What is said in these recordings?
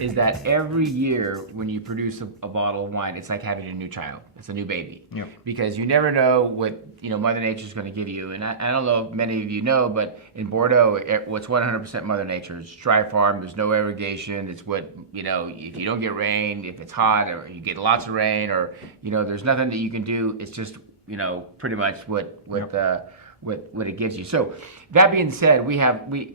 is that every year when you produce a bottle of wine, it's like having a new child. It's a new baby. Yeah. Because you never know what Mother Nature's going to give you. And I don't know if many of you know, but in Bordeaux, what's 100% Mother Nature. It's dry farm. There's no irrigation. It's what if you don't get rain, if it's hot, or you get lots of rain, or there's nothing that you can do. It's just pretty much what it gives you. So that being said, we have 3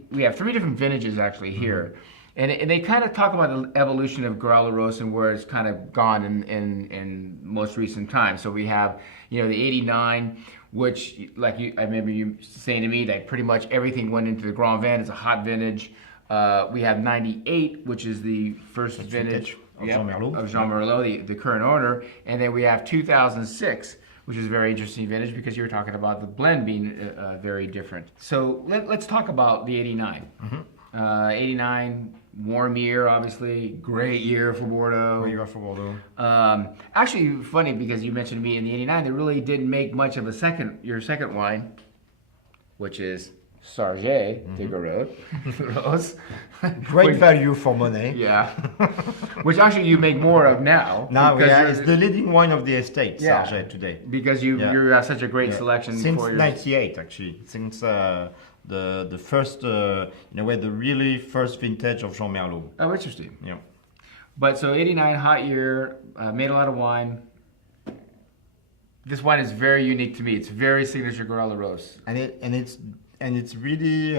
different vintages actually here. And they kind of talk about the evolution of Gruaud Larose and where it's kind of gone in most recent times. So we have, the 89, which, I remember you saying to me, that pretty much everything went into the Grand Vin. It's a hot vintage. We have 98, which is the first vintage of Jean Merlot. Of Jean Merlot, the current owner. And then we have 2006, which is a very interesting vintage because you were talking about the blend being very different. So let's talk about the 89. 89, warm year, obviously, great year for Bordeaux. Great year for Bordeaux. Actually, funny because you mentioned to me in the 89, they really didn't make much of your second wine, which is Sarget de Gruaud Larose. Great value for money. Yeah. Which actually you make more of now. Now, it's the leading wine of the estate, Sarget, today. Because you have such a great selection. Since 98, actually. Since the first, in a way, the really first vintage of Jean Merlot. Oh, interesting. Yeah. But so 89, hot year, made a lot of wine. This wine is very unique to me. It's very signature Gruaud Larose. And it's really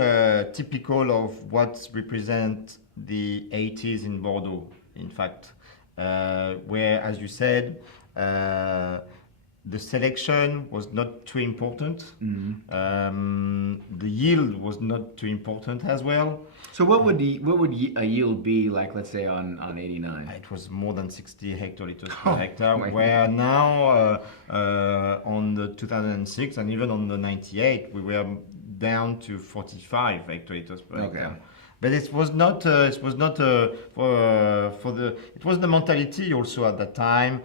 typical of what represents the 80s in Bordeaux, in fact, where, as you said, the selection was not too important. The yield was not too important as well. So what would a yield be like, let's say, on 89? It was more than 60 hectoliters per hectare, where now on the 2006 and even on the 98, we were down to 45 hectoliters per hectare. But it was not. It was not for the. It was the mentality also at that time.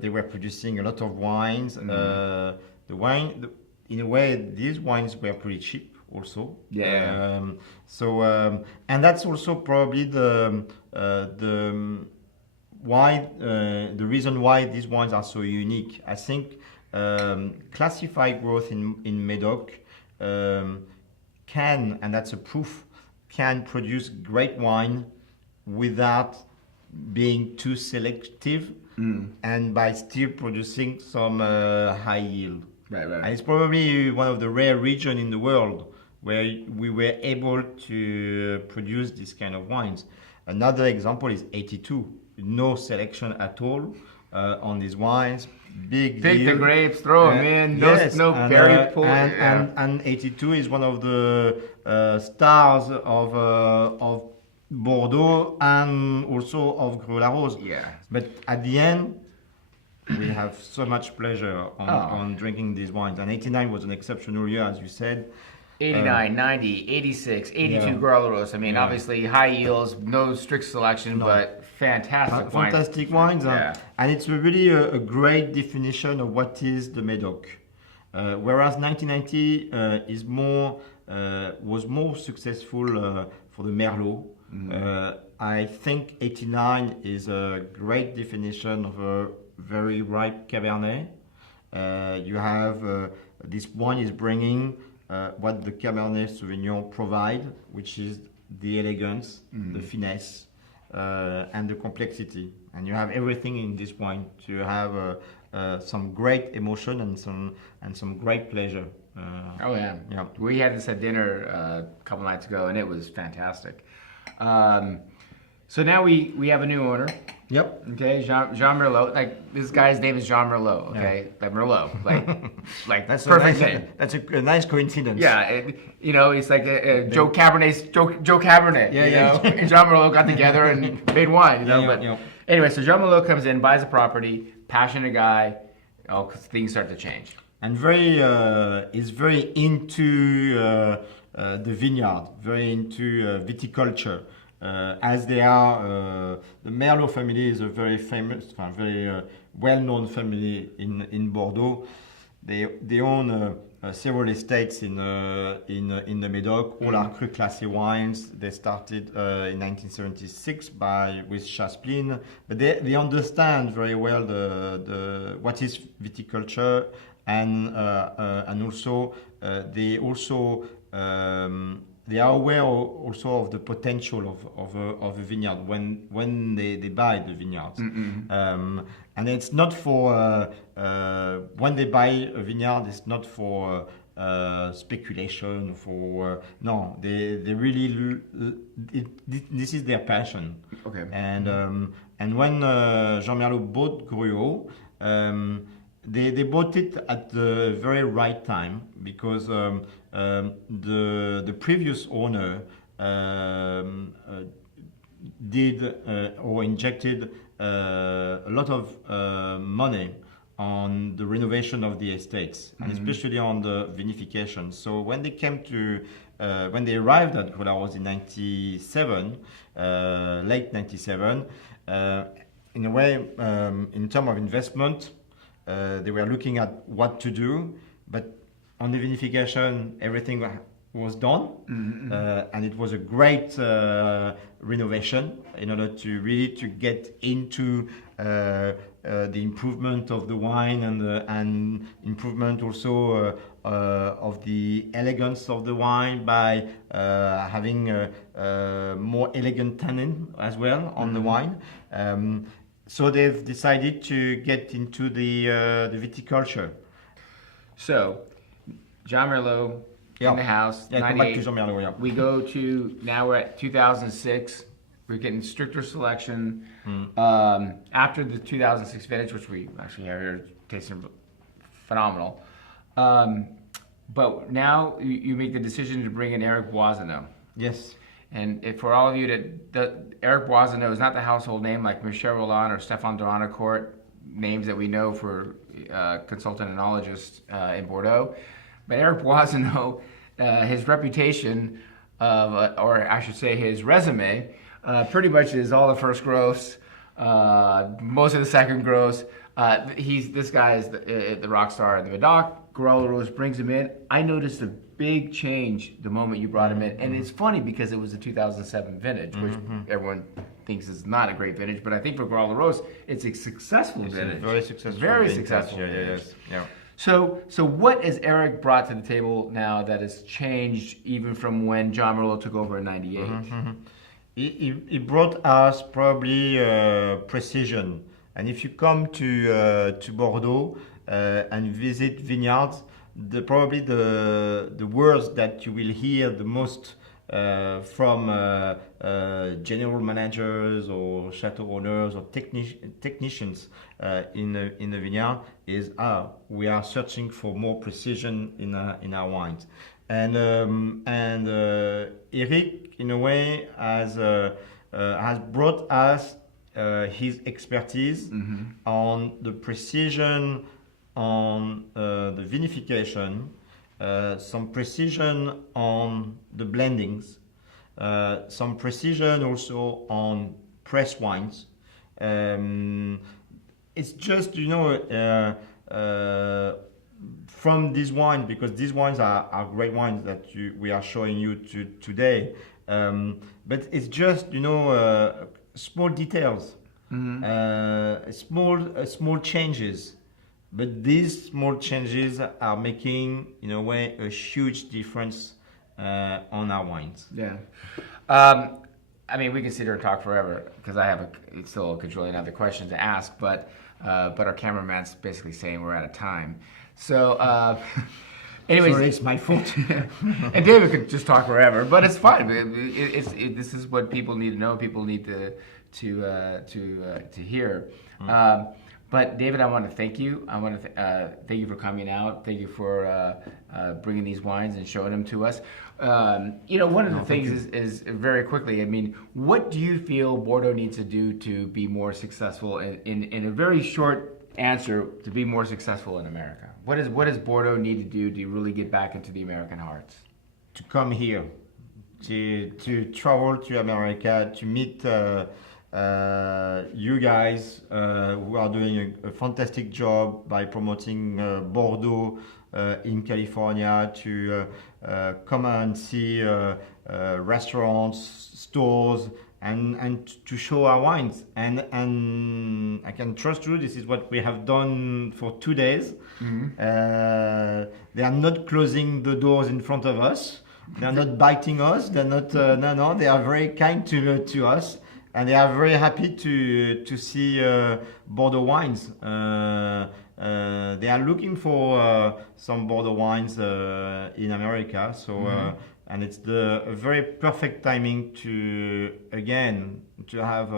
They were producing a lot of wines. The wine, in a way, these wines were pretty cheap also. Yeah. And that's also probably the reason why these wines are so unique. I think classified growth in Medoc can, and that's a proof, can produce great wine without being too selective and by still producing some high yield. Right. And it's probably one of the rare regions in the world where we were able to produce this kind of wines. Another example is 82. No selection at all on these wines. Big Take yield. the grapes, throw them in. No berry pull. And 82 is one of the stars of Bordeaux and also of Gruaud Larose. Yeah. But at the end, we have so much pleasure on drinking these wines. And 89 was an exceptional year, as you said. 89, 90, 86, 82 Gruaud Larose. I mean, obviously high yields, no strict selection, but fantastic wines. Fantastic wines. And it's really a great definition of what is the Medoc. Whereas 1990 was more successful for the Merlot. I think 89 is a great definition of a very ripe Cabernet. You have this wine is bringing what the Cabernet Sauvignon provide, which is the elegance, the finesse, and the complexity. And you have everything in this wine to have some great emotion and some great pleasure. We had this at dinner a couple nights ago, and it was fantastic. So now we have a new owner. Yep. Okay, Jean Merlot. Like, this guy's name is Jean Merlot. Okay, like Merlot. Like that's perfect name. That's a nice coincidence. Yeah, it's like Joe Cabernet's Joe Cabernet. And Jean Merlot got together and made wine. Anyway, so Jean Merlot comes in, buys a property, passionate guy. Things start to change. And is very into the vineyard, very into viticulture. As they are, the Merlot family is a very famous, very well-known family in Bordeaux. They own several estates in the Médoc. All are cru classé wines. They started in 1976 with Chaspline, but they understand very well the what is viticulture, and also they also they are aware also of the potential of a vineyard when they buy the vineyards. And it's not for when they buy a vineyard, it's not for speculation. No, they really this is their passion. Okay. And when Jean Merlot bought Gruaud, they bought it at the very right time, because the previous owner did or injected a lot of money on the renovation of the estates, and especially on the vinification. So when they came to when they arrived at Gruaud Larose in '97, late '97, in a way, in terms of investment, they were looking at what to do, but on the vinification, everything was done, and it was a great renovation in order to really to get into the improvement of the wine, and improvement also of the elegance of the wine by having more elegant tannin as well on the wine. So they've decided to get into the viticulture. So, Jean Merlot in the house. Yeah, come back to Jean Merlot. Yeah. We go to, now we're at 2006. We're getting stricter selection. After the 2006 vintage, which we actually have here, tasting phenomenal. But now you make the decision to bring in Eric Boisonneau. Yes. And for all of you Eric Boisonneau is not the household name like Michel Rolland or Stéphane Dronnecourt, names that we know for consultant enologists in Bordeaux. But Eric Boisonneau, his reputation, or I should say his resume, pretty much is all the first gross, most of the second gross. This guy is the rock star in the Médoc. Gruaud Larose brings him in. I noticed a big change the moment you brought him in, and it's funny because it was a 2007 vintage, which everyone thinks is not a great vintage, but I think for Gruaud Larose, it's a successful vintage. Very successful. Very successful. Yeah. So what has Eric brought to the table now that has changed even from when Jean Merlot took over in '98? He brought us probably precision. And if you come to Bordeaux and visit vineyards, probably the words that you will hear the most from general managers or chateau owners or technicians in the vineyard is, we are searching for more precision in our wines. And Eric, in a way, has brought us his expertise on the precision on the vinification, some precision on the blendings, some precision also on press wines. It's just, from these wines, because these wines are great wines that we are showing you today, but it's just, small details, small changes. But these small changes are making, in a way, a huge difference on our wines. Yeah. I mean, we can sit here and talk forever because I have still a quadrillion other questions to ask, but our cameraman's basically saying we're out of time. So, anyways. Sorry, it's my fault. And David could just talk forever, but it's fine. This is what people need to know. People need to hear. But David, I want to thank you. I want to thank you for coming out. Thank you for bringing these wines and showing them to us. One of the things is very quickly, I mean, what do you feel Bordeaux needs to do to be more successful in a very short answer, to be more successful in America? What does Bordeaux need to do to really get back into the American hearts? To come here, to travel to America, to meet you guys who are doing a fantastic job by promoting Bordeaux in California to come and see restaurants, stores, and to show our wines. And I can trust you, this is what we have done for 2 days. They are not closing the doors in front of us. They are not biting us. They're not. No. They are very kind to us, and they are very happy to see Bordeaux wines. They are looking for some Bordeaux wines in America. So and it's a very perfect timing to have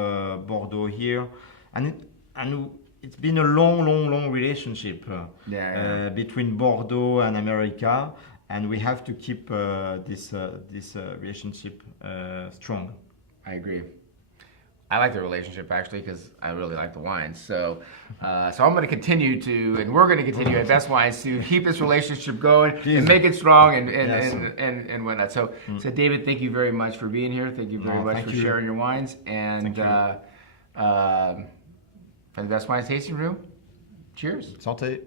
Bordeaux here, and it's been a long relationship between Bordeaux and America. And we have to keep this relationship strong. I agree. I like the relationship actually because I really like the wines. So I'm going to continue and we're going to continue at Best Wines to keep this relationship going and make it strong and whatnot. So David, thank you very much for being here. Thank you very much for sharing your wines. And for the Best Wines Tasting Room, cheers. Santé.